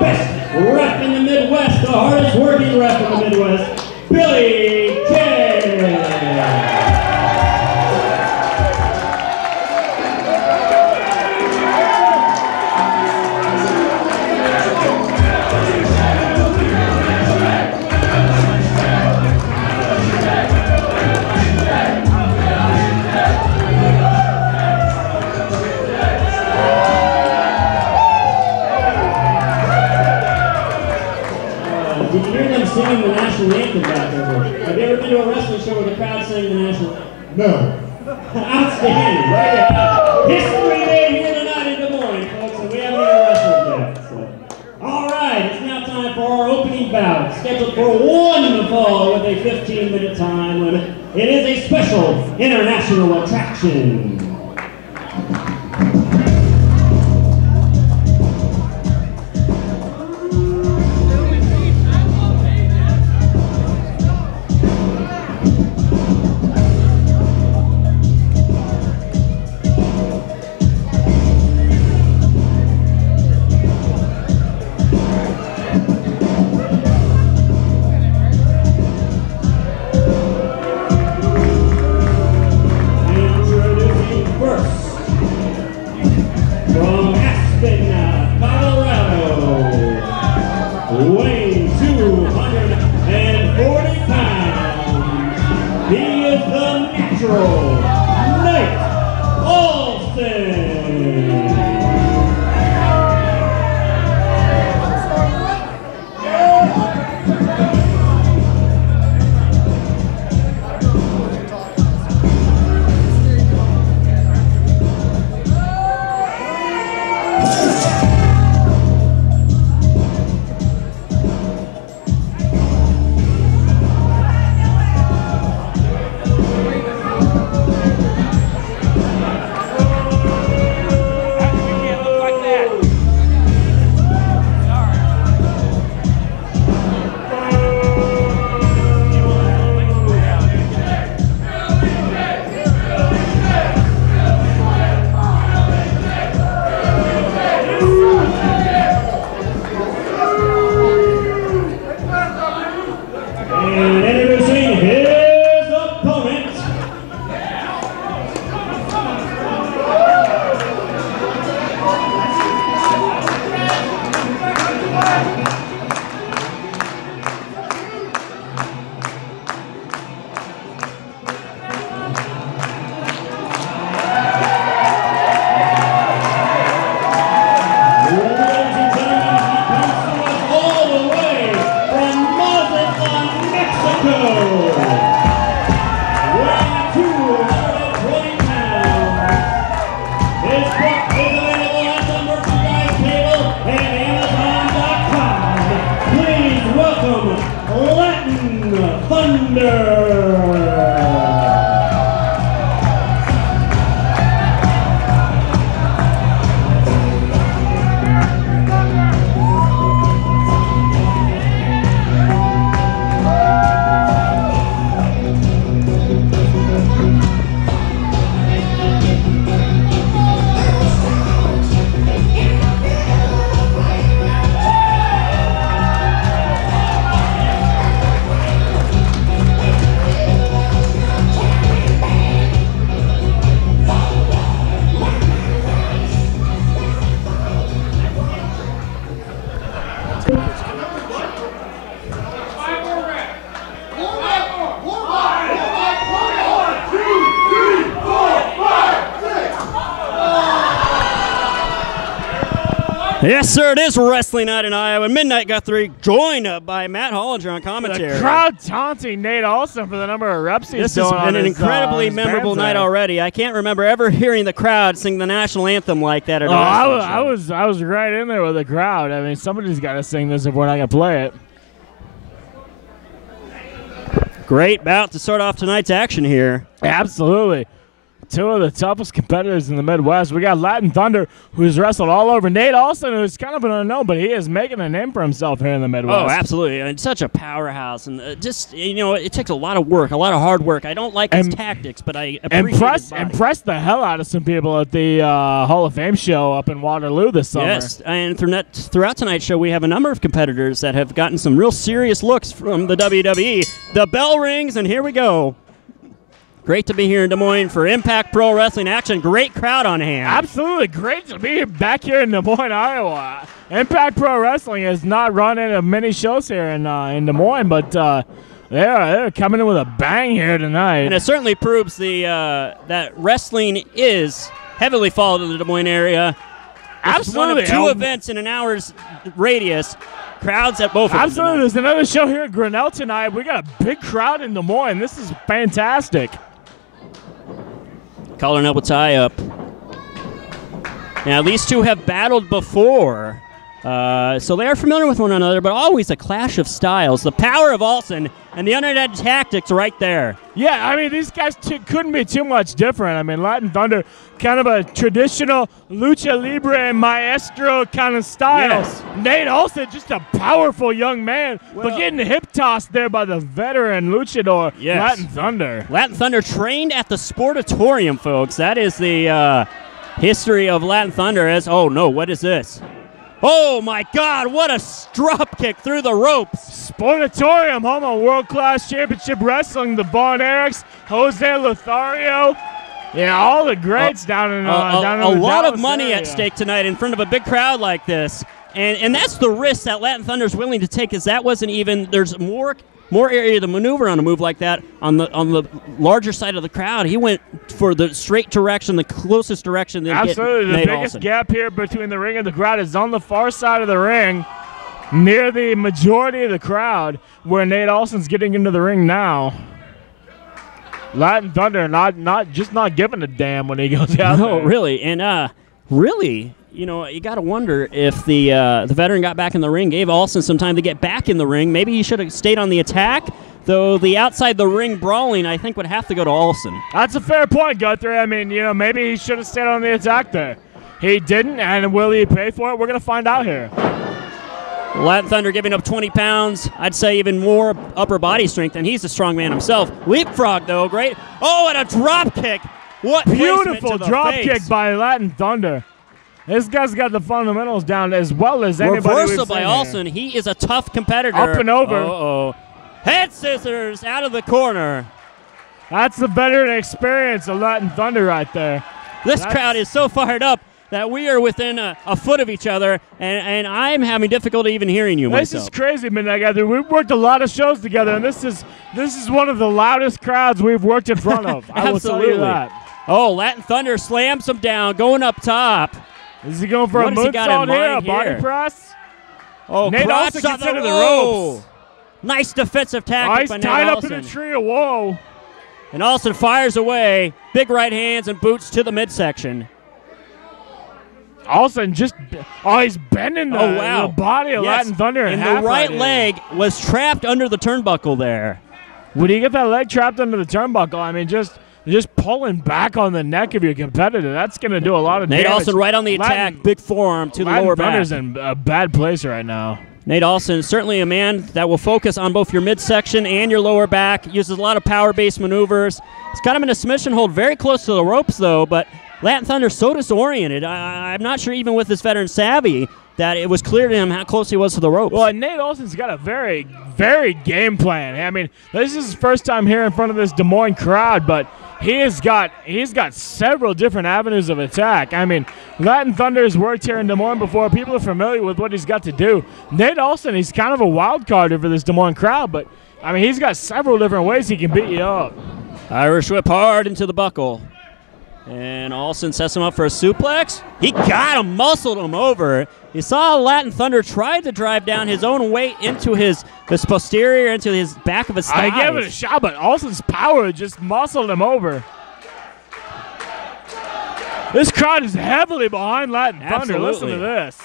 best ref in the Midwest, the hardest working ref in the Midwest, Billy K. Did you hear them singing the national anthem back there? Have you ever been to a wrestling show where the crowd sang the national anthem? No. Outstanding. Right here. History Day here tonight in Des Moines, folks, and we haven't even wrestled yet. So. All right, it's now time for our opening bout, scheduled for one fall with a 15-minute time limit. It is a special international attraction. Weighing 240 pounds, he is the natural Nate Alsin. And introducing his opponent, yes, sir, it is Wrestling Night in Iowa. Midnight Guthrie, joined by Matt Hollinger on commentary. The crowd taunting Nate Alsin for the number of reps he's doing. This has been an incredibly memorable night already. I can't remember ever hearing the crowd sing the national anthem like that at a wrestling show. I was right in there with the crowd. I mean, somebody's got to sing this if we're not going to play it. Great bout to start off tonight's action here. Absolutely. Two of the toughest competitors in the Midwest. We got Latin Thunder, who's wrestled all over. Nate Alsin, who's kind of an unknown, but he is making a name for himself here in the Midwest. Oh, absolutely. And such a powerhouse. And just, it takes a lot of work, a lot of hard work. I don't like his tactics, but I appreciate his body. Impressed the hell out of some people at the Hall of Fame show up in Waterloo this summer. Yes, and throughout tonight's show, we have a number of competitors that have gotten some real serious looks from the WWE. The bell rings, and here we go. Great to be here in Des Moines for Impact Pro Wrestling action. Great crowd on hand. Absolutely great to be back here in Des Moines, Iowa. Impact Pro Wrestling has not run into many shows here in Des Moines, but they're coming in with a bang here tonight. And it certainly proves that wrestling is heavily followed in the Des Moines area. Absolutely. One of two events in an hour's radius. Crowds at both of them. Absolutely. There's another show here at Grinnell tonight. We got a big crowd in Des Moines. This is fantastic. Collar and elbow tie up. Now, these two have battled before, so they are familiar with one another, but always a clash of styles. The power of Alsin and the underhand tactics right there. Yeah, I mean, these guys couldn't be too much different. I mean, Latin Thunder, kind of a traditional lucha libre maestro kind of style. Yes. Nate Alsin, just a powerful young man, but getting hip tossed there by the veteran luchador, yes. Latin Thunder. Latin Thunder trained at the Sportatorium, folks. That is the history of Latin Thunder. Oh, no, what is this? Oh, my God, what a drop kick through the ropes. Sportatorium, home of world-class championship wrestling, the Von Erichs, Jose Lothario. Yeah, all the greats down in down in a the lot Dallas of money area. at stake tonight in front of a big crowd like this. And that's the risk that Latin Thunder is willing to take, is that wasn't even, there's more area to maneuver on a move like that on the larger side of the crowd. He went for the straight direction, the closest direction. Absolutely. The biggest gap here between the ring and the crowd is on the far side of the ring, near the majority of the crowd, where Nate Alsin's getting into the ring now. Latin Thunder not giving a damn when he goes out there. No, really. And really, you got to wonder if the veteran got back in the ring, gave Alsin some time to get back in the ring. Maybe he should have stayed on the attack, though the outside the ring brawling, I think, would have to go to Alsin. That's a fair point, Guthrie. I mean, maybe he should have stayed on the attack there. He didn't, and will he pay for it? We're going to find out here. Latin Thunder giving up 20 pounds. I'd say even more upper body strength, and he's a strong man himself. Leapfrog, though, great. Oh, and a drop kick. What beautiful drop face. Kick by Latin Thunder. This guy's got the fundamentals down as well as anybody Reversal we've by seen Alsin. He is a tough competitor. Up and over. Uh-oh. Head scissors out of the corner. That's the veteran experience of Latin Thunder right there. This crowd is so fired up that we are within a foot of each other, and I'm having difficulty even hearing you myself. This is crazy, Midnight Gathering. We've worked a lot of shows together, and this is one of the loudest crowds we've worked in front of. I will tell you that. Oh, Latin Thunder slams him down, going up top. Is he going for a moonsault here, a body press? Oh, Nate Alsin gets into the ropes. Nice defensive tactic by Nate Alsin. Tied up in a tree. Whoa. And Alsin fires away. Big right hands and boots to the midsection. Alsin he's bending the body of Latin Thunder in half. And the right leg was trapped under the turnbuckle there. Would he get that leg trapped under the turnbuckle? I mean, just pulling back on the neck of your competitor, that's going to do a lot of damage. Nate Alsin right on the attack, big forearm to the lower back. Thunder's in a bad place right now. Nate Alsin is certainly a man that will focus on both your midsection and your lower back, uses a lot of power-based maneuvers. He's got him in a submission hold very close to the ropes, though, but Latin Thunder so disoriented. I'm not sure even with his veteran savvy that it was clear to him how close he was to the ropes. Well, Nate Alsin's got a very, very game plan. I mean, this is his first time here in front of this Des Moines crowd, but he's got several different avenues of attack. I mean, Latin Thunder's worked here in Des Moines before. People are familiar with what he's got to do. Nate Alsin, he's kind of a wild card for this Des Moines crowd, but, I mean, he's got several different ways he can beat you up. Irish whip hard into the buckle. And Alsin sets him up for a suplex. He got him, muscled him over. You saw Latin Thunder try to drive down his own weight into his posterior, into his back of his thighs. I gave it a shot, but Alsin's power just muscled him over. This crowd is heavily behind Latin Thunder. Absolutely. Listen to this.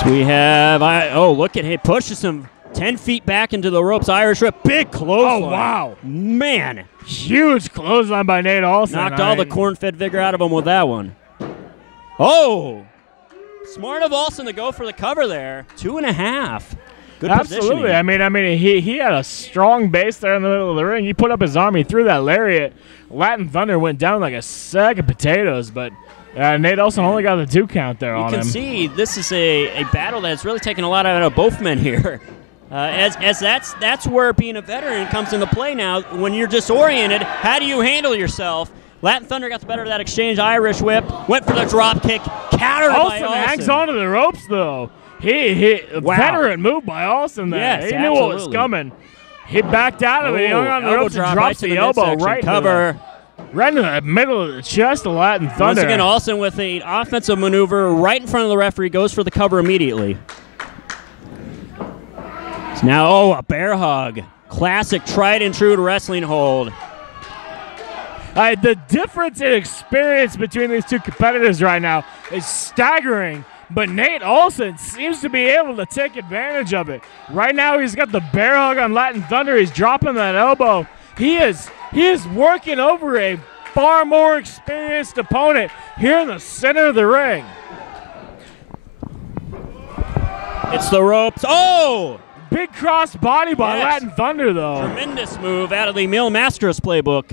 So we have, look at him, pushes him 10 feet back into the ropes. Irish whip. Big clothesline. Oh, wow. Man. Huge clothesline by Nate Alsin. Knocked all the corn-fed vigor out of him with that one. Oh. Smart of Alsin to go for the cover there. 2.5. Good Absolutely. positioning. I mean, he had a strong base there in the middle of the ring. He put up his arm. He threw that lariat. Latin Thunder went down like a sack of potatoes, but Nate Alsin only got the 2 count there on him. You can see this is a battle that's really taken a lot out of both men here. As that's where being a veteran comes into play now. When you're disoriented, how do you handle yourself? Latin Thunder got the better of that exchange. Irish whip, went for the drop kick, countered by Alsin. Hangs onto the ropes though. Wow. Veteran move by Alsin there. Yes, he knew what was coming. He backed out of it. He hung on the ropes and drops the elbow right into the middle of the chest of Latin Thunder. Once again, Alsin with an offensive maneuver right in front of the referee, goes for the cover immediately. So now, a bear hug. Classic tried and true wrestling hold. The difference in experience between these two competitors right now is staggering, but Nate Alsin seems to be able to take advantage of it. Right now he's got the bear hug on Latin Thunder. He's dropping that elbow. He is working over a far more experienced opponent here in the center of the ring. It's the ropes. Oh! Big cross body by Latin Thunder, though. Tremendous move out of the Mil Mastros playbook.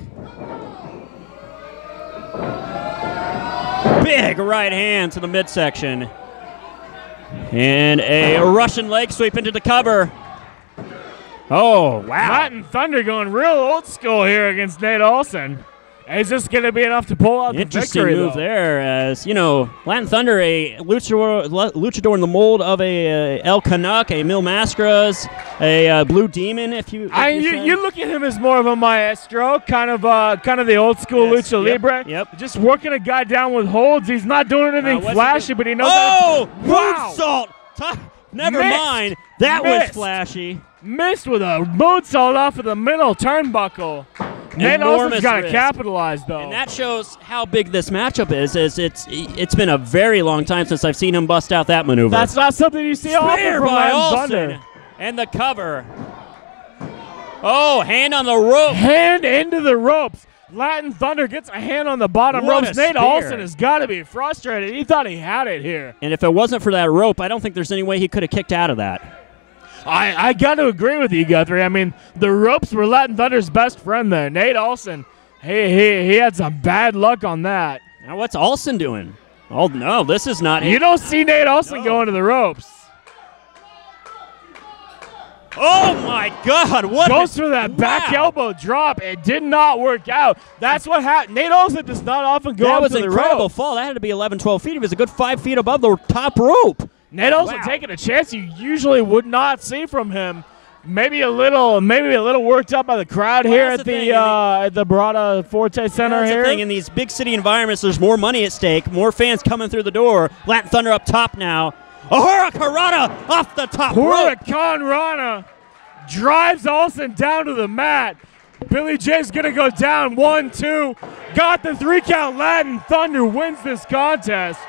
Big right hand to the midsection. And a Russian leg sweep into the cover. Oh, wow. Latin Thunder going real old school here against Nate Alsin. Is this going to be enough to pull out the victory, Interesting move there. As, you know, Latin Thunder, a luchador in the mold of a El Canuck, a Mil Mastras, a Blue Demon, if you look at him as more of a maestro, kind of the old school lucha libre. Yep. Just working a guy down with holds. He's not doing anything flashy, but he knows moonsault! Never mind. That was flashy. Missed with a moonsault off of the middle turnbuckle. Nate Alsin's got to capitalize, though. And that shows how big this matchup is. It's been a very long time since I've seen him bust out that maneuver. That's not something you see often from Latin Thunder. And the cover. Oh, hand on the rope. Hand into the ropes. Latin Thunder gets a hand on the bottom ropes. Nate Alsin has got to be frustrated. He thought he had it here. And if it wasn't for that rope, I don't think there's any way he could have kicked out of that. I got to agree with you, Guthrie. I mean, the ropes were Latin Thunder's best friend there. Nate Alsin, he had some bad luck on that. Now what's Alsin doing? Oh, no, this is not You don't see Nate Alsin going to the ropes. Oh, my God. What goes for that back elbow drop. It did not work out. That's what happened. Nate Alsin does not often go up to the rope. That was an incredible fall. That had to be 11, 12 feet. He was a good 5 feet above the top rope. Nate Alsin taking a chance you usually would not see from him. Maybe a little worked up by the crowd here at the Barada Forte Center here. That's the thing. In these big city environments, there's more money at stake, more fans coming through the door. Latin Thunder up top now. A Hurricane Rana off the top rope. Hurricane Rana drives Alsin down to the mat. Billy J's going to go down 1, 2. Got the 3 count. Latin Thunder wins this contest.